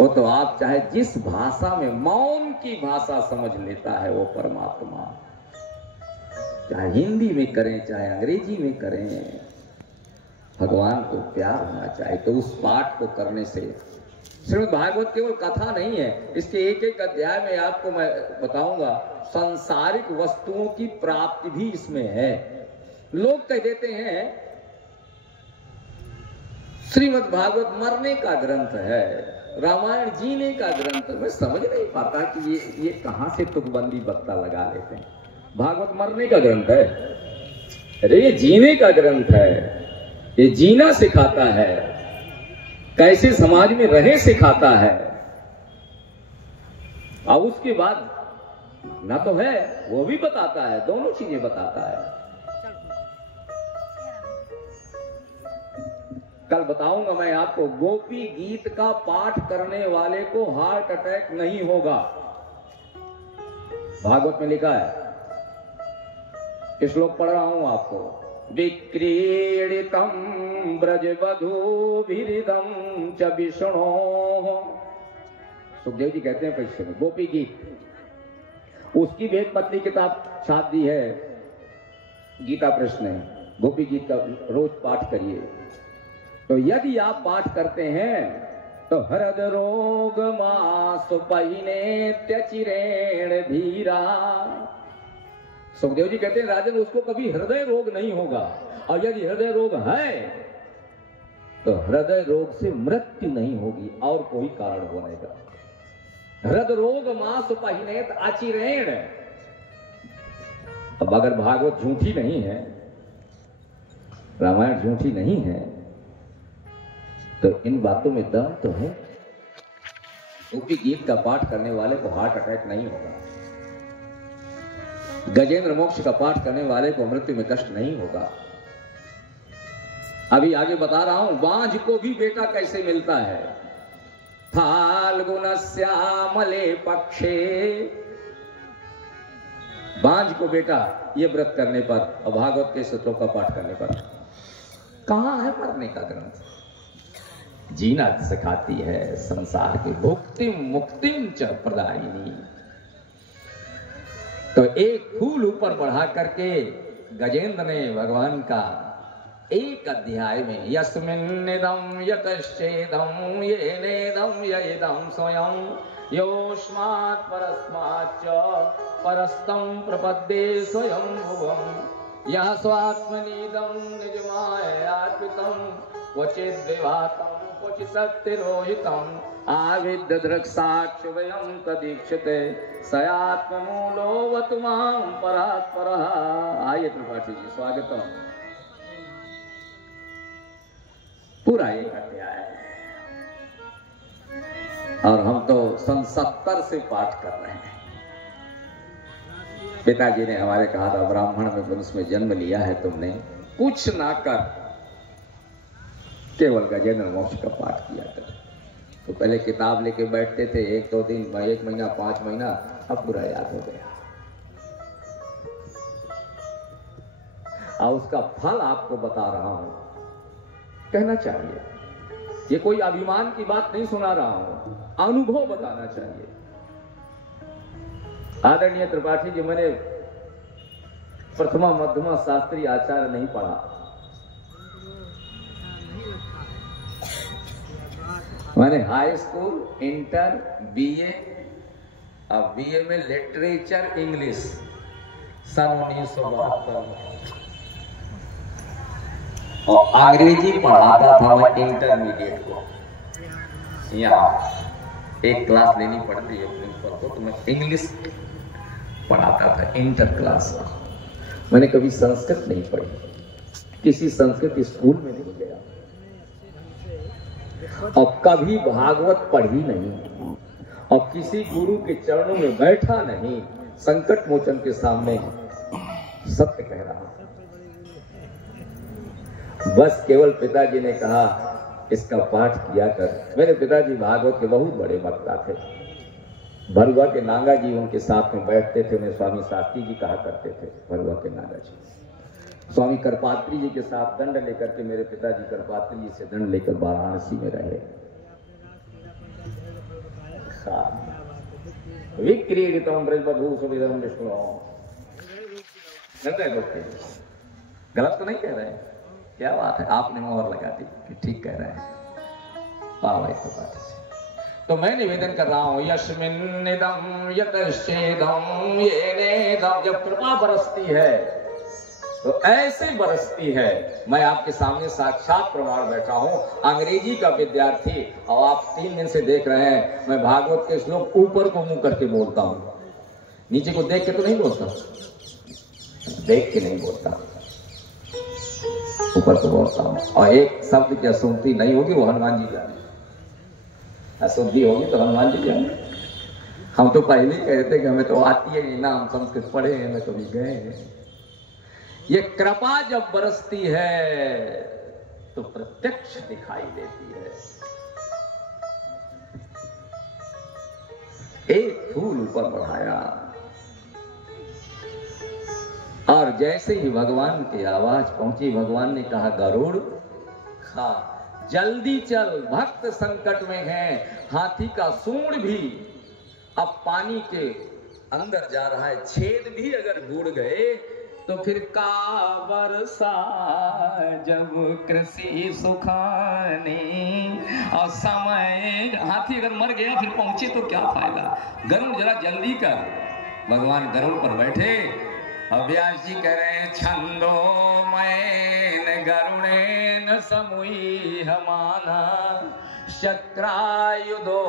वो तो आप चाहे जिस भाषा में, मौन की भाषा समझ लेता है वो परमात्मा, चाहे हिंदी में करें चाहे अंग्रेजी में करें, भगवान को प्यार होना चाहिए। तो उस पाठ को करने से, श्रीमद् भागवत केवल कथा नहीं है, इसके एक एक अध्याय में आपको मैं बताऊंगा सांसारिक वस्तुओं की प्राप्ति भी इसमें है। लोग कह देते हैं श्रीमद् भागवत मरने का ग्रंथ है, रामायण जीने का ग्रंथ। मैं समझ नहीं पाता कि ये कहां से तुकबंदी बत्ता लगा लेते हैं। भागवत मरने का ग्रंथ है? अरे ये जीने का ग्रंथ है, ये जीना सिखाता है, कैसे समाज में रहे सिखाता है। और उसके बाद ना तो है वो भी बताता है, दोनों चीजें बताता है। कल बताऊंगा मैं आपको, गोपी गीत का पाठ करने वाले को हार्ट अटैक नहीं होगा, भागवत में लिखा है। श्लोक पढ़ रहा हूं आपको। विक्रीडितम ब्रजवधूभिरिदम च विष्णो, सुखदेव जी कहते हैं परीक्षा में, गोपी गीत उसकी भी एक पत्नी किताब छाप दी है, गीता प्रश्न है। गोपी गीत का रोज पाठ करिए। तो यदि आप पाठ करते हैं तो हृद रोग मास पहिने त्यचिरेण धीरा, सुखदेव जी कहते हैं राजन उसको कभी हृदय रोग नहीं होगा, और यदि हृदय रोग है तो हृदय रोग से मृत्यु नहीं होगी और कोई कारण होने का। हृदय रोग मास पहिनेत आचिरेण। अब अगर भागवत झूठी नहीं है, रामायण झूठी नहीं है, तो इन बातों में दम तो है। गोपी गीत का पाठ करने वाले को हार्ट अटैक नहीं होगा, गजेंद्र मोक्ष का पाठ करने वाले को मृत्यु में कष्ट नहीं होगा। अभी आगे बता रहा हूं, बांझ को भी बेटा कैसे मिलता है। फाल्गुनस्यामले पक्षे, बांझ को बेटा ये व्रत करने पर और भागवत के सूत्रों का पाठ करने पर। कहां है मरने का ग्रंथ? जीना सिखाती है, संसार की भुक्तिम मुक्तिम च प्रदायिनी। तो एक फूल ऊपर बढ़ा करके गजेंद्र ने भगवान का एक अध्याय में, यस्मिन्निदं यतश्चेदं येनेदं येदं स्वयं योस्मात् परस्माच्च परस्तं प्रपद्ये स्वयं भुवं यः स्वात्मनीदं निजमायार्पितं क्वचिद् विभातं क्वचित् सत्यरोहितं आविद्यदृक्साक्षिवयं तदीक्षते सयात्ममूलो मां परात्परः। आइए त्रिपाठी जी, स्वागतम। पूरा एक अध्याय है और हम तो सन 70 से पाठ कर रहे हैं। पिताजी ने हमारे कहा था, ब्राह्मण में वंश में जन्म लिया है तुमने, कुछ ना कर, केवल गजेंद्र मोक्ष का पाठ किया कर। तो पहले किताब लेके बैठते थे, 1-2 दिन, 1 महीना, 5 महीना, अब पूरा याद हो गया। और उसका फल आपको बता रहा हूं, कहना चाहिए। ये कोई अभिमान की बात नहीं सुना रहा हूं, अनुभव बताना चाहिए। आदरणीय त्रिपाठी जी, मैंने प्रथमा मध्यमा शास्त्री आचार्य नहीं पढ़ा, मैंने हाई स्कूल, इंटर, बीए, अब बीए में लिटरेचर इंग्लिश सन 1972 और अंग्रेजी पढ़ाता था मैं इंटरमीडिएट को। यहाँ एक क्लास लेनी पड़ती है प्रिंसिपल को, तो मैं इंग्लिश पढ़ाता था इंटर क्लास में। मैंने कभी संस्कृत नहीं पढ़ी, किसी संस्कृत स्कूल में नहीं गया और कभी भागवत पढ़ी नहीं और किसी गुरु के चरणों में बैठा नहीं। संकट मोचन के सामने सत्य कह रहा, बस केवल पिताजी ने कहा इसका पाठ किया कर। मेरे पिताजी भागवत के बहुत बड़े वक्ता थे। भरुआ के नागा जी उनके साथ में बैठते थे, उन्हें स्वामी शास्त्री जी कहा करते थे। भरुआ के नागा जी स्वामी करपात्री जी के साथ दंड लेकर के, मेरे पिताजी करपात्री जी से दंड लेकर वाराणसी में रहे। विक्रीडितम ब्रजबधू सुविधम विष्णु। गलत तो नहीं कह रहे हैं? क्या बात है, आपने मोहर लगा दी कि ठीक कह रहे हैं। भाई तो बात है। तो मैं निवेदन कर रहा हूं, यस्मिन्निदं यतश्चेदं येनेदं, जब कृपा बरसती है तो ऐसे बरसती है। मैं आपके सामने साक्षात प्रमाण बैठा हूं, अंग्रेजी का विद्यार्थी, और आप 3 दिन से देख रहे हैं मैं भागवत के श्लोक ऊपर को मुंह करके बोलता हूं, नीचे को देख के तो नहीं बोलता, देख के नहीं बोलता, ऊपर को बोलता हूं। और एक शब्द की असुंती नहीं होगी वो हनुमान जी जाने, अशुद्धि होगी तो हनुमान जी जाने। हम तो पहले ही कहते कि हमें तो आती है ना, हम संस्कृत पढ़े हैं, मैं कभी गए हैं। ये कृपा जब बरसती है तो प्रत्यक्ष दिखाई देती है। एक फूल ऊपर बढ़ाया और जैसे ही भगवान की आवाज पहुंची, भगवान ने कहा गरुड़ खा, जल्दी चल, भक्त संकट में है। हाथी का सूंड भी अब पानी के अंदर जा रहा है, छेद भी अगर ढूंढ गए तो फिर का वर्षा जब कृषि सुखाने, और समय, हाथी अगर मर गया फिर पहुंचे तो क्या फायदा। गरुड़ जरा जल्दी कर। भगवान गरुड़ पर बैठे और व्यास जी कह रहे हैं, छंदो मैन गरुड़ेन समुई हमाना, शक्रायुधो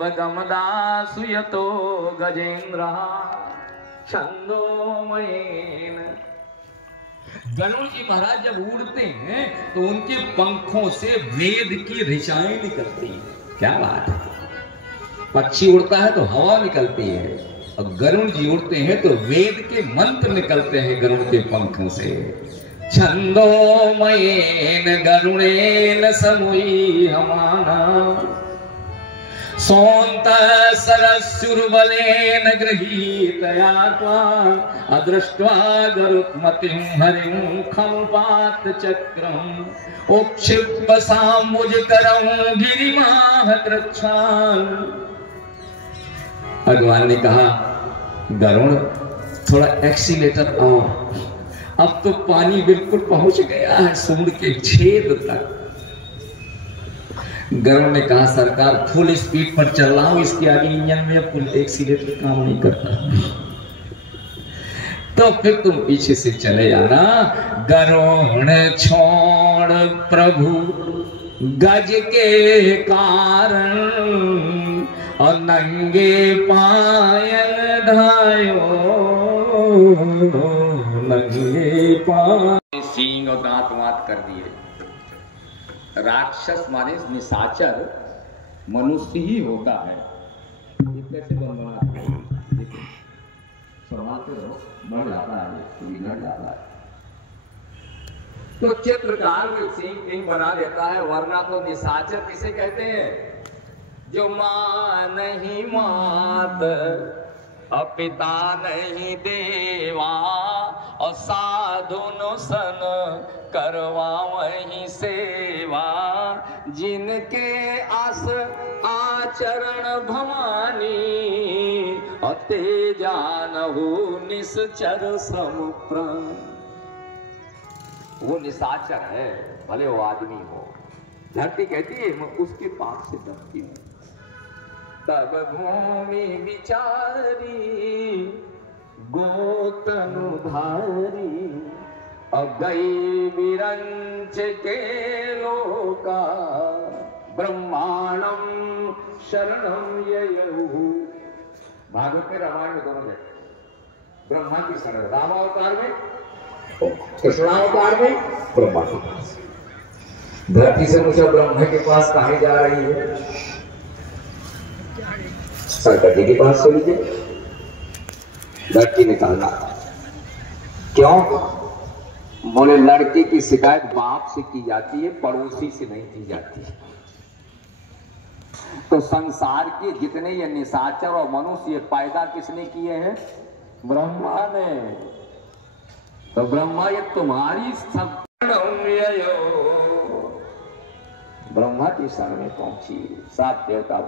बगमदासुयतो गजेंद्र। छंदोमयेन, गरुड़ जी महाराज जब उड़ते हैं तो उनके पंखों से वेद की ऋचाएं निकलती हैं। क्या बात है, पक्षी उड़ता है तो हवा निकलती है, और गरुड़ जी उड़ते हैं तो वेद के मंत्र निकलते हैं गरुड़ के पंखों से। छंदोमयेन गरुड़ेन समुई हमाना, सोंत सरस्सुरबलेन गृहीतया त्वाम्, अदृष्ट्वा गरुत्मतिं हरिं खमुपात चक्रम्, उक्षिप्य साम्बुजकरं गिरिमाहतृच्छान्। भगवान ने कहा, गरुड़ थोड़ा एक्सीलेटर और, अब तो पानी बिल्कुल पहुंच गया है सूंड के छेद तक। गरुड़ ने कहा, सरकार फुल स्पीड पर चल रहा हूं, इसके आगे इंजन में फुल एक्सीलेटर काम नहीं करता, तो फिर तुम पीछे से चले जाना। गरुड़ छोड़ प्रभु गज के कारण, और नंगे पायल धायो, नंगे पायल। सींग और दांत वात कर दिए। राक्षस माने निशाचर मनुष्य ही होता है। ये कैसे बनवाते हैं, बढ़ जाता है, बिगड़ जाता है। तो चित्रकार में सिंह बना देता है, वरना तो निशाचर किसे कहते हैं, जो मां नहीं मात, पिता नहीं देवा, और साधु नो सन करवा वही सेवा, जिनके आस आचरण भवानी, अते जानहु निश्चर श्रम प्राण। वो निशाचर है, भले वो आदमी हो। धरती कहती है मैं उसके पाप से डरती हूँ। तब भूमि विचारी गोतनु धारी, और गई विरंच के लोका, ब्रह्मांडम शरणम ययहु। भागवत में रामायण में दोनों है, ब्रह्मा की शरण, रामावतार में, कृष्णावतार में ब्रह्मा के पास। धरती से मुझे ब्रह्मा के पास कहां जा रही है, शंकर जी के पास चली गई। लड़की निकालना क्यों, बोले लड़के की शिकायत बाप से की जाती है, पड़ोसी से नहीं की जाती। तो संसार के जितने ये निशाचर और मनुष्य ये पैदा किसने किए हैं, ब्रह्मा ने। तो ब्रह्मा ये तुम्हारी सब, ब्रह्मा की शरण में पहुंची, 7 देवता